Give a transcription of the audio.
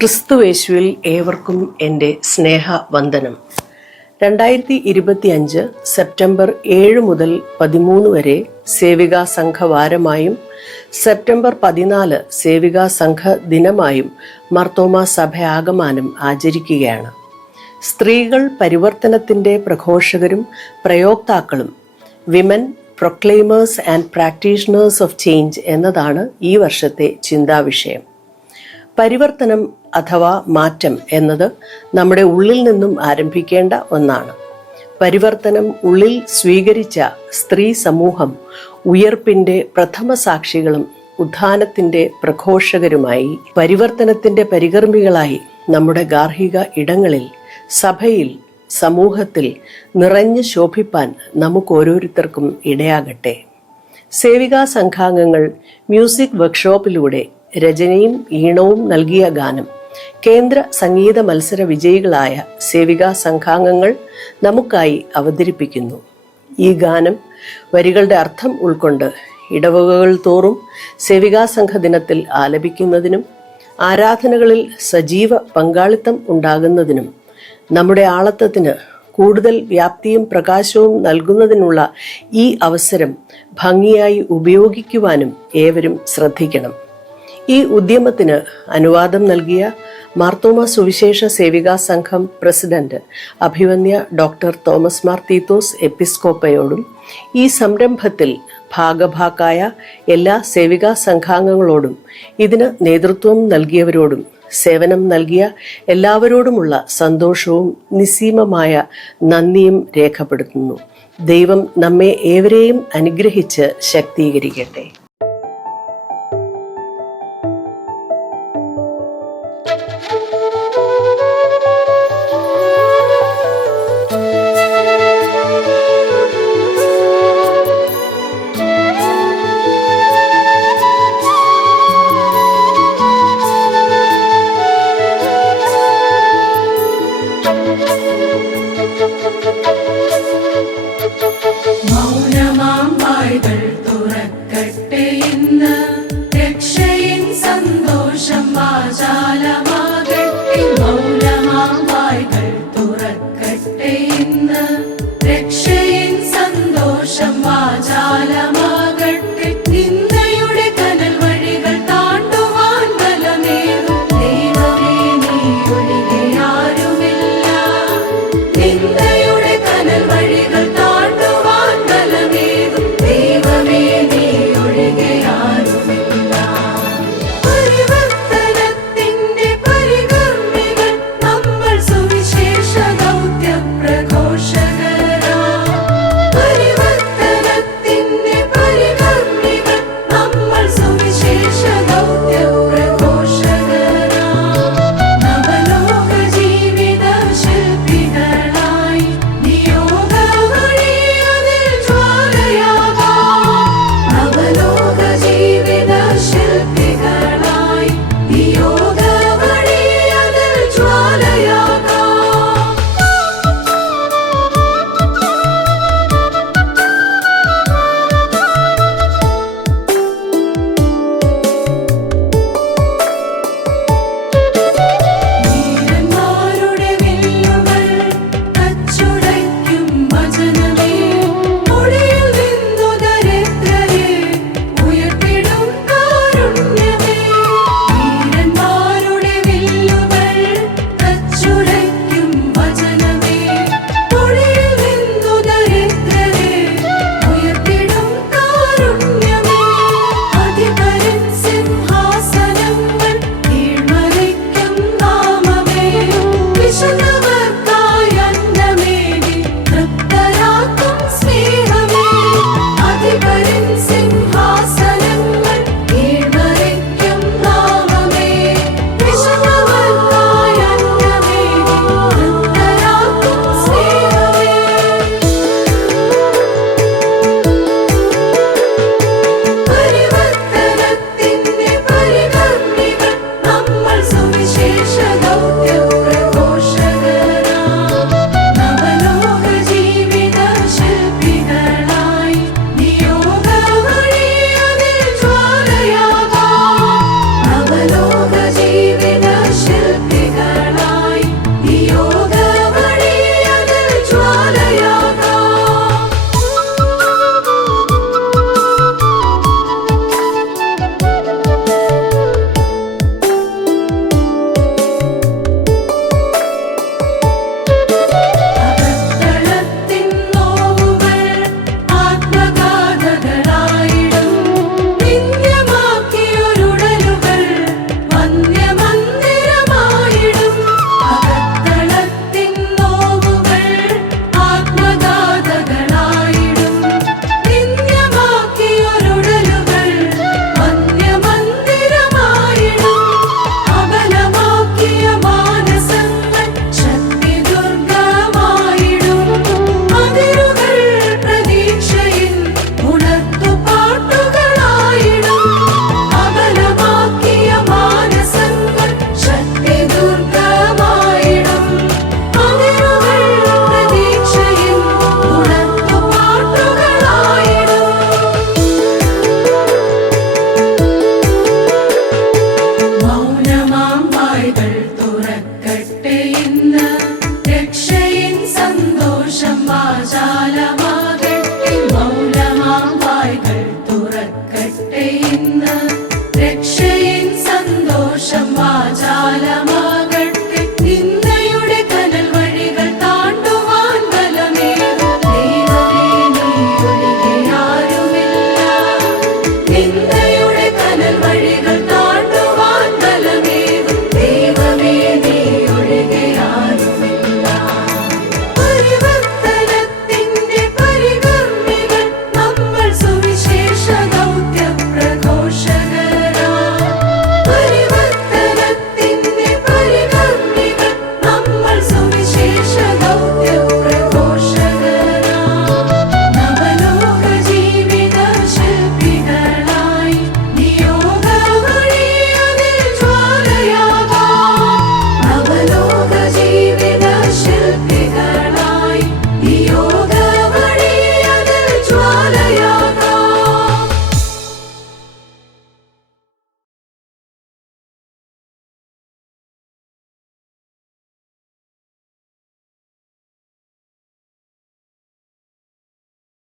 ക്രിസ്തുവേശുവിൽ ഏവർക്കും എൻ്റെ സ്നേഹവന്ദനം. 2025 സെപ്റ്റംബർ 7 മുതൽ 13 വരെ സേവികാ സംഘവാരമായും സെപ്റ്റംബർ 14 സേവികാ സംഘ ദിനമായും മാർത്തോമാ സഭയാകമാനം ആചരിക്കുകയാണ്. സ്ത്രീകൾ പരിവർത്തനത്തിൻ്റെ പ്രഘോഷകരും പ്രയോക്താക്കളും, women proclaimers and practitioners of change എന്നതാണ് ഈ വർഷത്തെ ചിന്താവിഷയം. പരിവർത്തനം അഥവാ മാറ്റം എന്നത് നമ്മുടെ ഉള്ളിൽ നിന്നും ആരംഭിക്കേണ്ട ഒന്നാണ്. പരിവർത്തനം ഉള്ളിൽ സ്വീകരിച്ച സ്ത്രീ സമൂഹം ഉയർപ്പിൻ്റെ പ്രഥമ സാക്ഷികളും ഉത്ഥാനത്തിൻ്റെ പ്രഘോഷകരുമായി, പരിവർത്തനത്തിൻ്റെ പരികർമ്മികളായി നമ്മുടെ ഗാർഹിക ഇടങ്ങളിൽ, സഭയിൽ, സമൂഹത്തിൽ നിറഞ്ഞു ശോഭിപ്പാൻ നമുക്കോരോരുത്തർക്കും ഇടയാകട്ടെ. സേവികാ സംഘാംഗങ്ങൾ മ്യൂസിക് വർക്ക്ഷോപ്പിലൂടെ രചനയും ഈണവും നൽകിയ ഗാനം കേന്ദ്ര സംഗീത മത്സര വിജയികളായ സേവികാ സംഘാംഗങ്ങൾ നമുക്കായി അവതരിപ്പിക്കുന്നു. ഈ ഗാനം വരികളുടെ അർത്ഥം ഉൾക്കൊണ്ട് ഇടവകകൾ തോറും സേവികാ സംഘ ദിനത്തിൽ ആലപിക്കുന്നതിനും ആരാധനകളിൽ സജീവ പങ്കാളിത്തം ഉണ്ടാകുന്നതിനും നമ്മുടെ ആളത്വത്തിന് കൂടുതൽ വ്യാപ്തിയും പ്രകാശവും നൽകുന്നതിനുള്ള ഈ അവസരം ഭംഗിയായി ഉപയോഗിക്കുവാനും ഏവരും ശ്രദ്ധിക്കണം. ഈ ഉദ്യമത്തിന് അനുവാദം നൽകിയ മാർത്തോമാ സുവിശേഷ സേവികാ സംഘം പ്രസിഡന്റ് അഭിവന്യ ഡോക്ടർ തോമസ് മാർ തീത്തോസ് എപ്പിസ്കോപ്പയോടും ഈ സംരംഭത്തിൽ ഭാഗഭാക്കായ എല്ലാ സേവികാ സംഘാംഗങ്ങളോടും ഇതിന് നേതൃത്വം നൽകിയവരോടും സേവനം നൽകിയ എല്ലാവരോടുമുള്ള സന്തോഷവും നിസ്സീമമായ നന്ദിയും രേഖപ്പെടുത്തുന്നു. ദൈവം നമ്മെ ഏവരെയും അനുഗ്രഹിച്ച് ശക്തീകരിക്കട്ടെ. തുറക്കട്ടെ ഇന്ന് രക്ഷയിൻ സന്തോഷം വാചാലമാകട്ടെ. മൗനമാം വായ്കൾ തുറക്കട്ടെ ഇന്ന് രക്ഷയിൻ സന്തോഷം വാചാലമാകട്ടെ. നിന്ദയുടെ കനൽ വഴികൾ താണ്ടുവാൻ ബലമേറും ദൈവമേ, നീ ഒഴികെ ആരുമില്ല. നിന്ദയുടെ കനൽ വഴികൾ താണ്ടുവാൻ ബലമേറും ദൈവമേ, നീ ഒഴികെ ആരുമില്ല. പരിവർത്തനത്തിൻ്റെ പരികർമ്മികൾ നമ്മൾ സുവിശേഷ ദൗത്യ പ്രഘോഷകരാ. പരിവർത്തനത്തിൻ്റെ വാചാലമാ